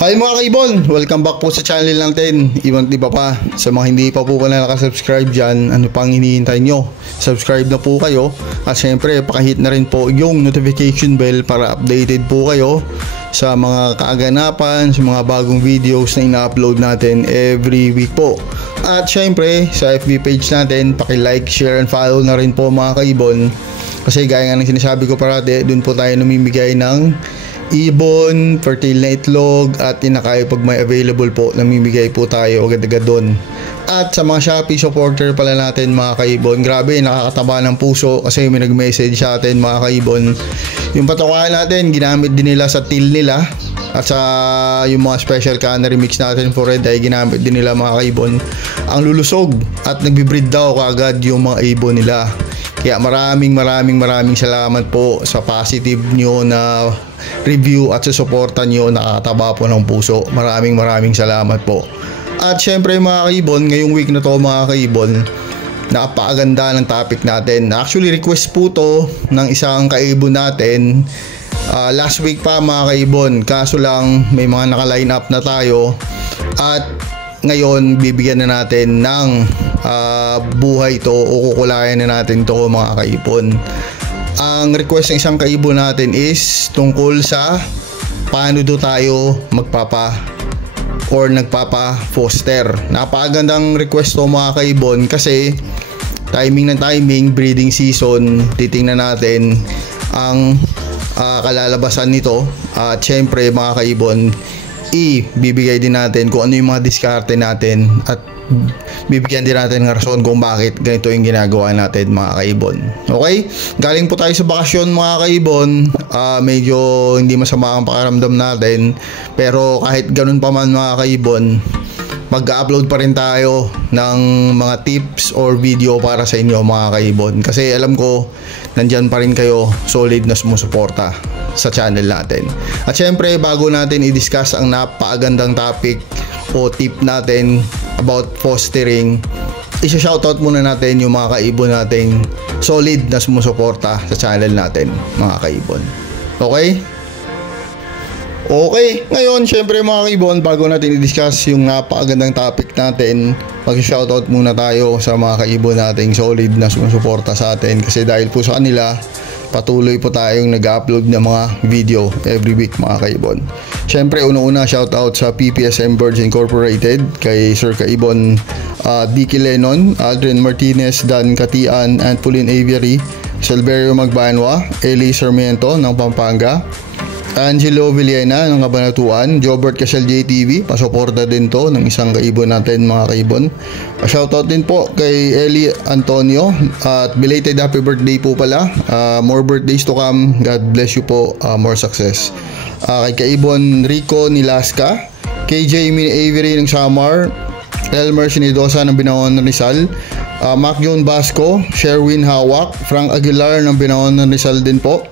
Hi mga kaibon! Welcome back po sa channel natin. Iba pa. Sa mga hindi pa po pala nakasubscribe dyan, ano pang hinihintay nyo? Subscribe na po kayo. At syempre, pakahit na rin po yung notification bell para updated po kayo sa mga kaaganapan, sa mga bagong videos na ina-upload natin every week po. At syempre, sa FB page natin, paki-like, share, and follow na rin po mga kaibon. Kasi gaya nga ng sinasabi ko parati, dun po tayo namimigay ng ibon, fertile na itlog, at tinakayo pag may available po, namimigay po tayo agad-agad doon. At sa mga Shopee supporter pala natin mga kaibon, grabe nakakataba ng puso kasi may nag-message sa atin mga kaibon. Yung patukayan natin, ginamit din nila sa till nila, at sa yung mga special cannery mix natin for red ay ginamit din nila mga kaibon. Ang lulusog at nagbi-breed daw kaagad yung mga ibon nila. Kaya maraming salamat po sa positive nyo na review at sa suporta nyo, nakakataba po ng puso. Maraming salamat po. At syempre mga kaibon, ngayong week na to mga kaibon, napakaganda ng topic natin. Actually request po to ng isang kaibon natin last week pa mga kaibon, kaso lang may mga naka-line up na tayo. At ngayon bibigyan na natin ng buhay to o kukulayan na natin to mga kaibon. Ang request ng isang kaibon natin is tungkol sa paano do tayo magpapa or nagpapa foster. Napakagandang request to mga kaibon kasi timing breeding season, titingnan natin ang kalalabasan nito. At syempre mga kaibon, ibibigay din natin kung ano yung mga diskarte natin at bibigyan din natin ng rason kung bakit ganito yung ginagawa natin mga kaibon. Okay? Galing po tayo sa bakasyon mga kaibon. Medyo hindi masama ang pakiramdam natin, pero kahit ganun pa man mga kaibon, mag-upload pa rin tayo ng mga tips or video para sa inyo mga kaibon, kasi alam ko nandyan pa rin kayo solid na sumusuporta sa channel natin. At syempre bago natin i-discuss ang napakagandang topic o tip natin about fostering, isa-shoutout muna natin yung mga kaibon nating solid na sumusuporta sa channel natin mga kaibon. Okay? Okay, ngayon syempre mga kaibon, bago natin i-discuss yung napakagandang topic natin, mag-shoutout muna tayo sa mga kaibon nating solid na sumusuporta sa atin, kasi dahil po sa kanila patuloy po tayong nag-upload ng mga video every week mga kaibon. Syempre una-una shoutout sa PPSM Birds Incorporated, kay Sir Kaibon Dicky Lennon, Aldrin Martinez, Dan Katian, and Pauline Aviary, Silverio Magbanwa, Eli Sarmiento ng Pampanga, Angelo Villena ng Cabanatuan, Jobert Casel JTV, pasuporta din to ng isang kaibon natin mga kaibon. Shoutout din po kay Eli Antonio, at belated happy birthday po pala. More birthdays to come, God bless you po, more success. Kay kaibon Rico Nilasca, KJ Mini Avery ng Samar, Elmer Sinidosa ng Binaon ng Rizal, Macjon Basco, Sherwin Hawak, Frank Aguilar ng Binaon ng Rizal din po.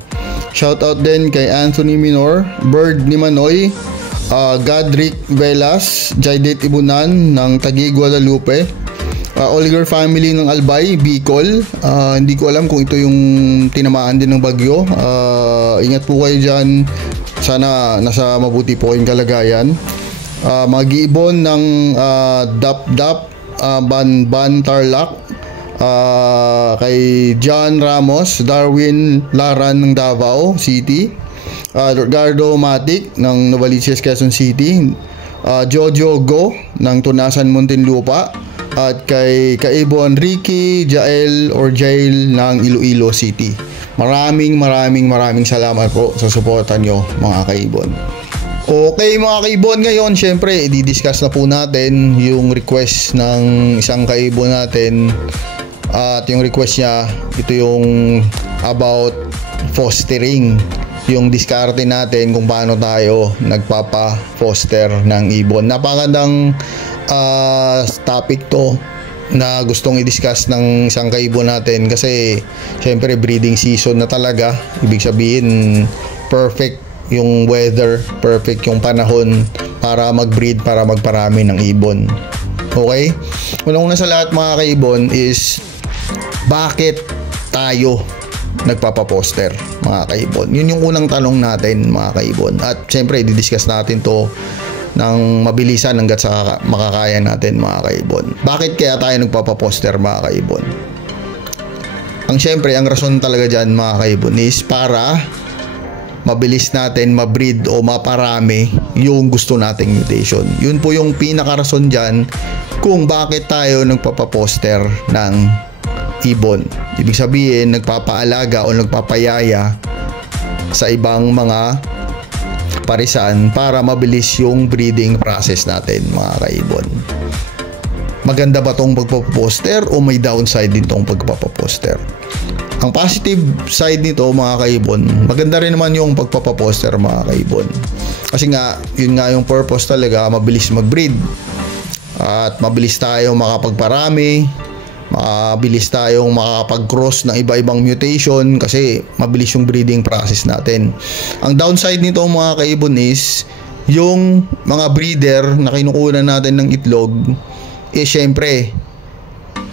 Shoutout din kay Anthony Minor, Bird ni Manoy, Godric Velas, Jaidet Ibunan ng Taguig Guadalupe, Oliver family ng Albay, Bicol. Hindi ko alam kung ito yung tinamaan din ng bagyo. Ingat po kayo dyan, sana nasa mabuti po yung kalagayan. Mag-iibon ng Dap Ban Tarlac, kay John Ramos, Darwin Laran ng Davao City, Ricardo Matic ng Novaliches, Quezon City, Jojo Go ng Tunasan, Muntinlupa, at kay kaibon Ricky Jael or Jael ng Iloilo City. Maraming salamat po sa suporta nyo mga kaibon. Okay mga kaibon, ngayon syempre i-discuss na po natin yung request ng isang kaibon natin. At yung request niya, ito yung about fostering, yung diskarte natin kung paano tayo nagpapa-foster ng ibon. Napakagandang topic to na gustong i-discuss ng isang kaibon natin, kasi syempre breeding season na talaga. Ibig sabihin perfect yung weather, perfect yung panahon para mag-breed, para magparami ng ibon. Okay? Unang-una sa lahat mga kaibon is bakit tayo nagpapaposter mga kaibon? Yun yung unang tanong natin mga kaibon. At syempre i-discuss natin to ng mabilisan hanggat sa makakaya natin mga kaibon. Bakit kaya tayo nagpapaposter mga kaibon? Ang rason talaga dyan mga kaibon is para mabilis natin ma-breed o maparami yung gusto nating mutation. Yun po yung pinaka-rason dyan kung bakit tayo nagpapaposter ng ibon. Ibig sabihin, nagpapaalaga o nagpapayaya sa ibang mga parisan para mabilis yung breeding process natin mga kaibon. Maganda ba tong pagpapaposter o may downside din tong pagpapaposter? Ang positive side nito mga kaibon, maganda rin naman yung pagpapaposter mga kaibon. Kasi nga, yun nga yung purpose talaga, mabilis mag-breed. At mabilis tayong makapagparami, mabilis tayong makapag-cross ng iba-ibang mutation kasi mabilis yung breeding process natin. Ang downside nito mga kaibon is, yung mga breeder na kinukunan natin ng itlog, syempre,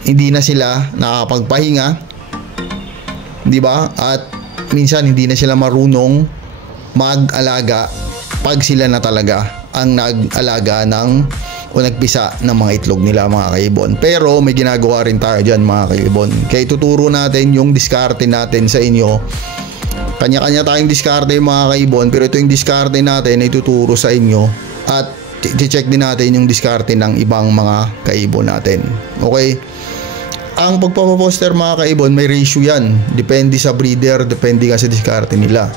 hindi na sila nakapagpahinga. Di ba? At minsan hindi na sila marunong mag-alaga pag sila na talaga ang nag-alaga o nagpisa ng mga itlog nila mga kaibon. Pero may ginagawa rin tayo dyan mga kaibon. Kaya ituturo natin yung diskarte natin sa inyo. Kanya-kanya tayong diskarte mga kaibon, pero ito yung diskarte natin na ituturo sa inyo at i-check din natin yung diskarte ng ibang mga kaibon natin. Okay? Ang pagpapaposter mga kaibon, may ratio yan. Depende sa breeder, depende nga sa diskarte nila.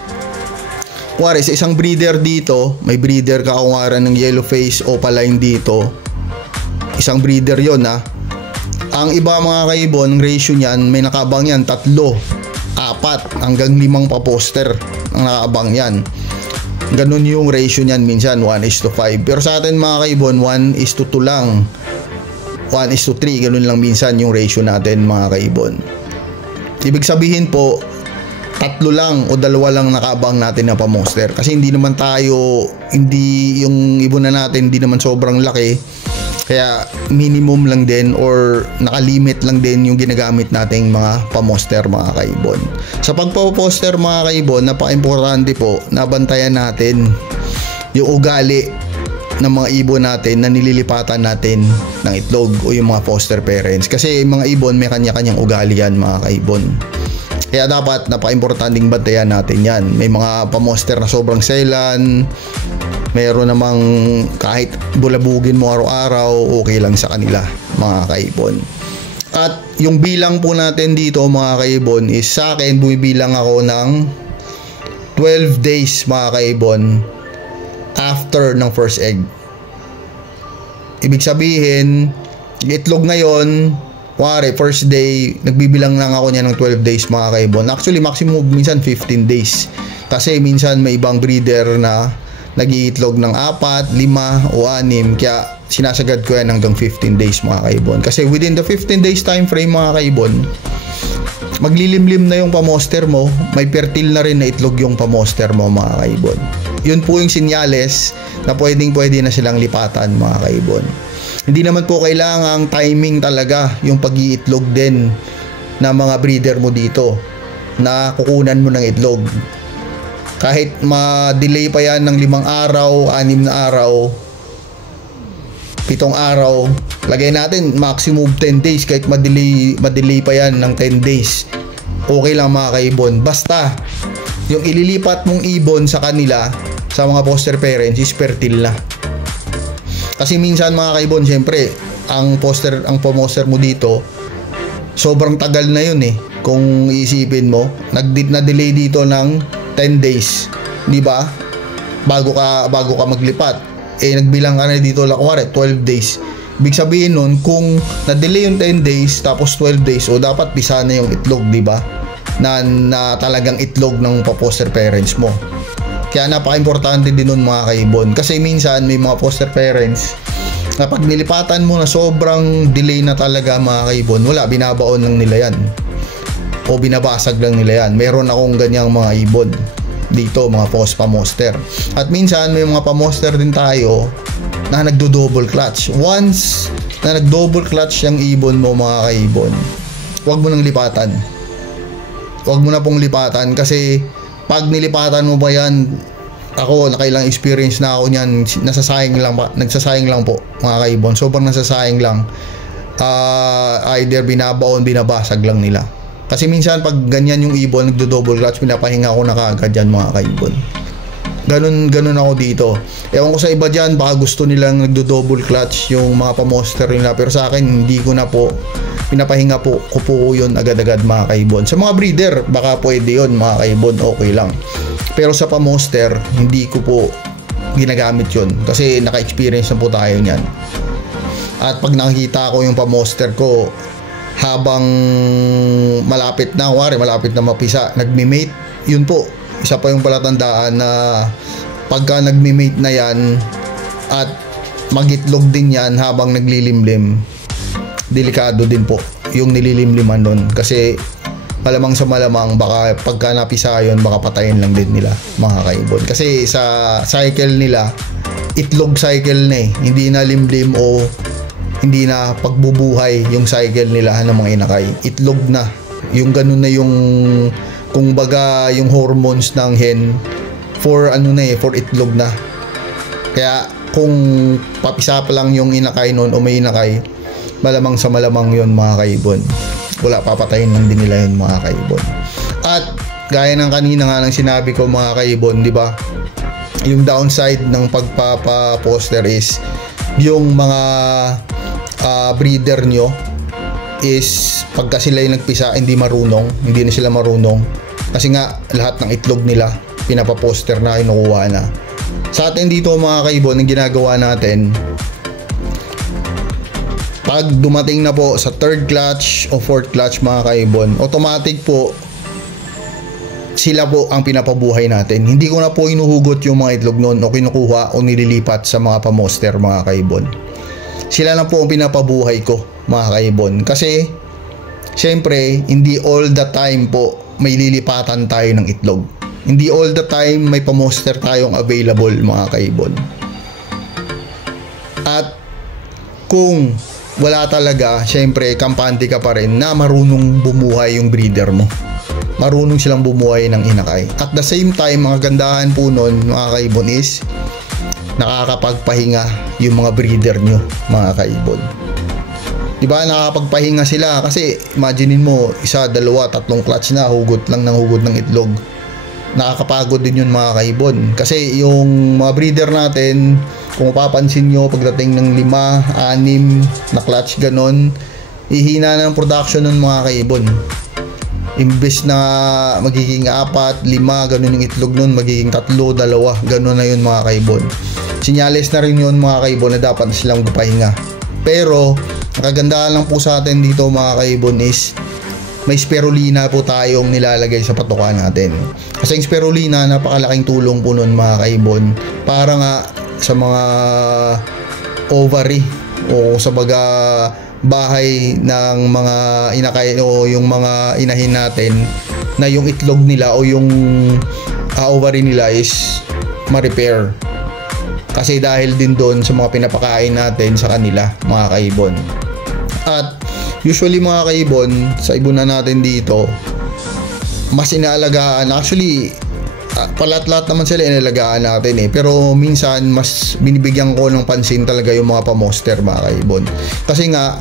Kuwari, sa isang breeder dito, may breeder ka kunwari ng yellow face o opaline dito. Isang breeder yon ha. Ang iba mga kaibon, ratio niyan, may nakabang yan, 3, 4, hanggang 5 paposter ang nakabang yan. Ganun yung ratio niyan minsan, 1:5. Pero sa atin mga kaibon, 1:2 lang. 1:3, ganun lang minsan yung ratio natin mga kaibon. Ibig sabihin po, 3 lang o 2 lang nakaabang natin na pamoster. Kasi hindi naman tayo, yung ibon na natin, hindi naman sobrang laki. Kaya minimum lang din or nakalimit lang din yung ginagamit nating mga pamoster mga kaibon. Sa pagpaposter mga kaibon, napaka-importante po na bantayan natin yung ugali ng mga ibon natin na nililipatan natin ng itlog o yung mga foster parents. Kasi mga ibon may kanya-kanyang ugali yan mga kaibon. Kaya dapat napaka-importanting bantayan natin yan. May mga pamoster na sobrang selan, mayroon namang kahit bulabugin mo araw-araw, okay lang sa kanila mga kaibon. At yung bilang po natin dito mga kaibon is sa akin bumibilang ako ng 12 days mga kaibon after ng first egg. Ibig sabihin, itlog ngayon, kuwari, first day, nagbibilang lang ako niya ng 12 days mga kaibon. Actually, maximum minsan 15 days. Kasi minsan may ibang breeder na nag-iitlog ng 4, 5 o 6. Kaya sinasagad ko yan hanggang 15 days mga kaibon. Kasi within the 15 days time frame mga kaibon, maglilimlim na yung pamoster mo, may fertile na rin na itlog yung pamoster mo mga kaibon. Yun po yung sinyales na pwede na silang lipatan mga kaibon. Hindi naman po kailangang timing talaga yung pag-iitlog din ng mga breeder mo dito na kukunan mo ng itlog. Kahit ma-delay pa yan ng 5 araw, 6 na araw, 7 araw, lagay natin maximum 10 days, kahit ma-delay pa yan ng 10 days, okay lang mga kaibon. Basta yung ililipat mong ibon sa kanila, sa mga foster parents, is fertile na. Kasi minsan mga kaibon, syempre ang pamoster mo dito sobrang tagal na yun kung iisipin mo, na-delay dito ng 10 days, di ba? Bago ka maglipat. Nagbilang ka na dito lang, 12 days. Ibig sabihin nun, kung na-delay yung 10 days tapos 12 days, dapat pisa na yung itlog, di ba? Na talagang itlog ng foster parents mo. Kaya napaka-importante din nun mga kaibon. Kasi minsan may mga foster parents na pag nilipatan mo na sobrang delay na talaga mga kaibon, wala, binabaon lang nila yan. O binabasag lang nila yan. Meron akong ganyang mga ibon dito, mga pamoster. At minsan may mga pamoster din tayo na nagdo-double clutch. Once na nag-double clutch yung ibon mo mga kaibon, huwag mo nang lipatan. Huwag mo na pong lipatan kasi pag nilipatan mo ba yan, Ako, nakailang experience na ako niyan, nagsasayang lang po mga kaibon. Sobrang nasasayang lang. Either binabaon, binabasag lang nila. Kasi minsan pag ganyan yung ibon, nagdo-double clutch, pinapahinga ko na kaagad yan mga kaibon. Ganun ako dito. Ewan ko sa iba dyan, baka gusto nilang nagdo-double clutch yung mga pamoster nila. Pero sa akin, hindi ko na po. Pinapahinga po ko po yun agad-agad mga kaibon. Sa mga breeder, baka pwede yun mga kaibon, okay lang. Pero sa pamoster, hindi ko po ginagamit yun. Kasi naka-experience na po tayo niyan. At pag nakikita ko yung pamoster ko, habang malapit na mapisa, nagmi-mate, yun po. Isa pa yung palatandaan na pagka nagmi-mate na yan at magitlog din yan habang naglilimlim, delikado din po yung nililimliman nun. Kasi malamang sa malamang baka pagka napisa yun, baka patayin lang din nila mga kaibon. Kasi sa cycle nila, itlog cycle na eh. Hindi na limlim o hindi na pagbubuhay yung cycle nila ng mga inakay. Itlog na. Yung ganun na yung, kung baga yung hormones ng hen for itlog na. Kaya kung papisa pa lang yung inakay nun o may inakay, malamang sa malamang yun mga kaibon. Wala, papatayin lang din nila yun mga kaibon. At gaya ng kanina nga ng sinabi ko mga kaibon, di ba? Yung downside ng pagpapa-poster is yung mga breeder nyo is pagka sila yung nagpisa, hindi na sila marunong. Kasi nga lahat ng itlog nila pinapaposter na, kinukuha na. Sa atin dito mga kaibon, ang ginagawa natin, pag dumating na po sa third clutch o fourth clutch mga kaibon, automatic po sila po ang pinapabuhay natin. Hindi ko na po inuhugot yung mga itlog noon o kinukuha o nililipat sa mga pamoster mga kaibon. Sila na po ang pinapabuhay ko mga kaibon. Kasi syempre hindi all the time po may lilipatan tayo ng itlog. Hindi all the time may pamoster tayong available mga kaibon. At kung wala talaga, syempre kampante ka pa rin na marunong bumuhay yung breeder mo. Marunong silang bumuhay ng inakay. At the same time, mga gandahan po nun mga kaibon is nakakapagpahinga yung mga breeder nyo mga kaibon. Diba nakakapagpahinga sila kasi imaginein mo, 1, 2, 3 clutch na, hugot lang ng hugot ng itlog. Nakakapagod din yun mga kaibon. Kasi yung mga breeder natin, kung mapapansin nyo, pagdating ng 5, 6 na clutch ganon, ihina na ng production ng mga kaibon. Imbes na magiging 4, 5, ganon yung itlog nun, magiging 3, 2, ganon na yun mga kaibon. Sinyales na rin yun mga kaibon na dapat silang magpahinga. Pero nakagandahan lang po sa atin dito mga kaibon is may spirulina po tayong nilalagay sa patukan natin. Kasi yung spirulina, napakalaking tulong po nun mga kaibon, para nga sa mga ovary o sa baga bahay ng mga inakay o yung mga inahin natin, na yung itlog nila o yung ovary nila is ma-repair. Kasi dahil din doon sa mga pinapakain natin sa kanila mga kaibon. At usually mga kaibon, sa ibunan natin dito, mas inaalagaan. Actually, palat-lahat naman sila inalagaan natin eh. Pero minsan, mas binibigyan ko ng pansin talaga yung mga pamoster mga kaibon. Kasi nga,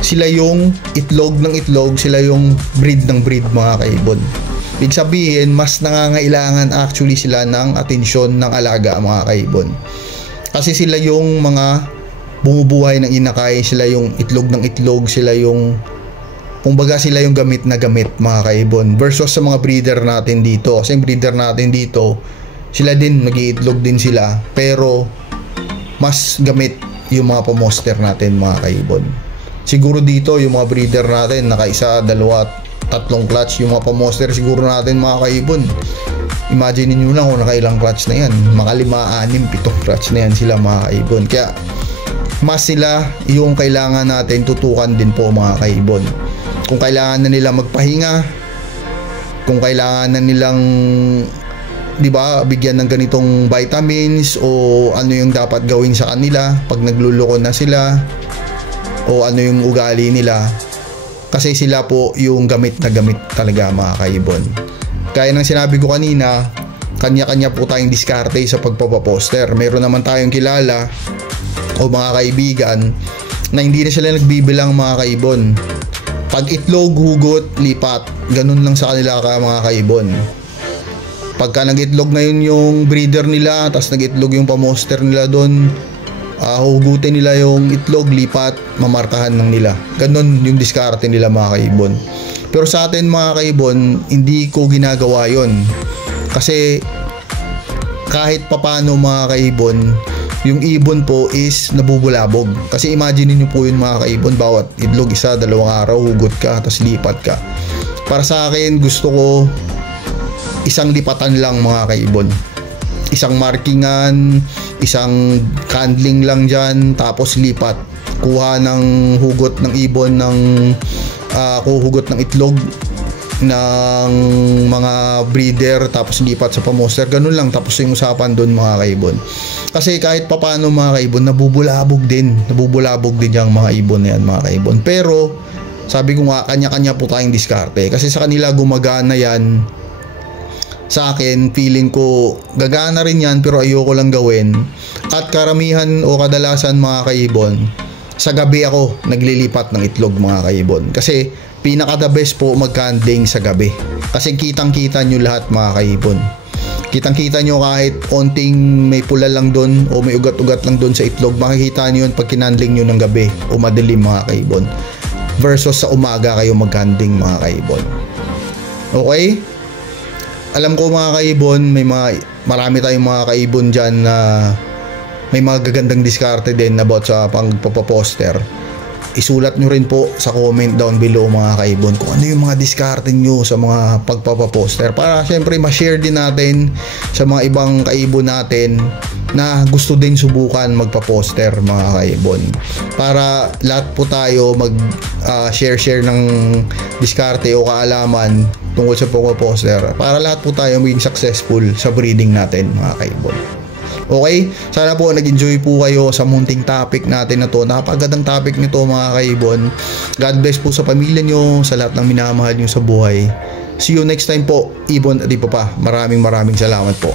sila yung itlog ng itlog, sila yung breed ng breed mga kaibon. Ibig sabihin, mas nangangailangan actually sila ng atensyon ng alaga mga kaibon. Kasi sila yung mga bumubuhay ng inakay, sila yung itlog ng itlog, sila yung, kumbaga sila yung gamit na gamit mga kaibon. Versus sa mga breeder natin dito. Kasi yung breeder natin dito, sila din, nag-iitlog din sila. Pero, mas gamit yung mga pamoster natin mga kaibon. Siguro dito, yung mga breeder natin, naka 1, 2, 3 clutch, yung mga pamoster siguro natin mga kaibon, imagine nyo lang kung nakailang clutch na yan, mga 5, 6, 7 clutch na yan sila mga kaibon. Kaya mas sila yung kailangan natin tutukan din po mga kaibon. Kung kailangan na nila magpahinga, kung kailangan na nilang, di ba, bigyan ng ganitong vitamins o ano yung dapat gawin sa kanila pag nagluluko na sila, o ano yung ugali nila. Kasi sila po yung gamit na gamit talaga mga kaibon. Kaya ng sinabi ko kanina, kanya-kanya po tayong diskarte sa pagpapaposter. Meron naman tayong kilala o mga kaibigan na hindi na sila nagbibilang mga kaibon. Pag itlog, hugot, lipat, ganun lang sa kanila ka mga kaibon. Pagka nag-itlog ngayon yung breeder nila, tapos nag-itlog yung pamoster nila doon, hugutin nila yung itlog, lipat, mamarkahan ng nila. Ganun yung diskarte nila mga kaibon. Pero sa atin mga kaibon, hindi ko ginagawa yon. Kasi kahit papano mga kaibon, yung ibon po is nabubulabog. Kasi imagine niyo po yun mga kaibon, bawat itlog isa, 2 araw, hugot ka, tapos lipat ka. Para sa akin, gusto ko isang lipatan lang mga kaibon. Isang markingan, isang candling lang dyan, tapos lipat. Kuha ng hugot ng ibon, hugot ng itlog ng mga breeder, tapos lipat sa pamoster. Ganun lang, tapos yung usapan doon mga kaibon. Kasi kahit papano mga kaibon, nabubulabog din yung mga ibon na yan mga kaibon. Pero sabi ko nga, kanya-kanya po tayong diskarte. Kasi sa kanila gumagana yan, sa akin, feeling ko gagana rin yan, pero ayoko lang gawin. At karamihan o kadalasan mga kaibon, sa gabi ako naglilipat ng itlog mga kaibon. Kasi pinaka the best po mag-candling sa gabi. Kasi kitang-kita nyo lahat mga kaibon. Kitang-kita nyo kahit onting may pula lang doon o may ugat-ugat lang doon sa itlog, makikita nyo yun pag kinandling nyo ng gabi o madilim mga kaibon. Versus sa umaga kayo mag-candling mga kaibon. Okay? Alam ko mga kaibon, marami tayong mga kaibon dyan na may mga gagandang diskarte din about sa pagpapaposter. Isulat nyo rin po sa comment down below mga kaibon kung ano yung mga diskarte nyo sa mga pagpapaposter, para syempre ma-share din natin sa mga ibang kaibon natin na gusto din subukan magpaposter mga kaibon, para lahat po tayo share ng diskarte o kaalaman tungkol sa pagpaposter, para lahat po tayo maging successful sa breeding natin mga kaibon. Okay? Sana po nag-enjoy po kayo sa munting topic natin na to. Napakagandang topic nito mga kaibon. God bless po sa pamilya nyo, sa lahat ng minamahal nyo sa buhay. See you next time po, Ibon at Iba pa. Maraming salamat po.